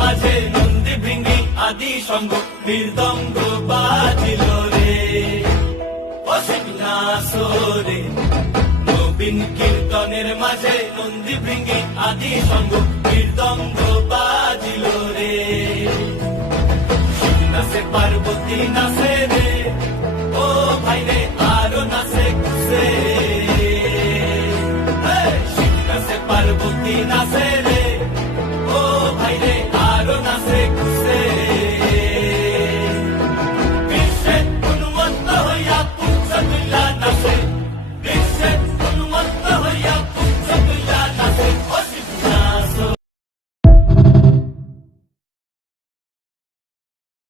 মাঝে নন্দী ভৃঙ্গি আদি সঙ্গ মৃদঙ্গ বাজিল রে। অসীম নাসরে নবীন কীর্তনের মাঝে নন্দী ভৃঙ্গি আদি সঙ্গ মৃদঙ্গ বাজিল রে। শিব নাচে পার্বতী নাচে রে, ও ভাই রে আরো নাচে খুশে। শিব নাচে পার্বতী নাচে রে, ও ভাই রে আরো নাচে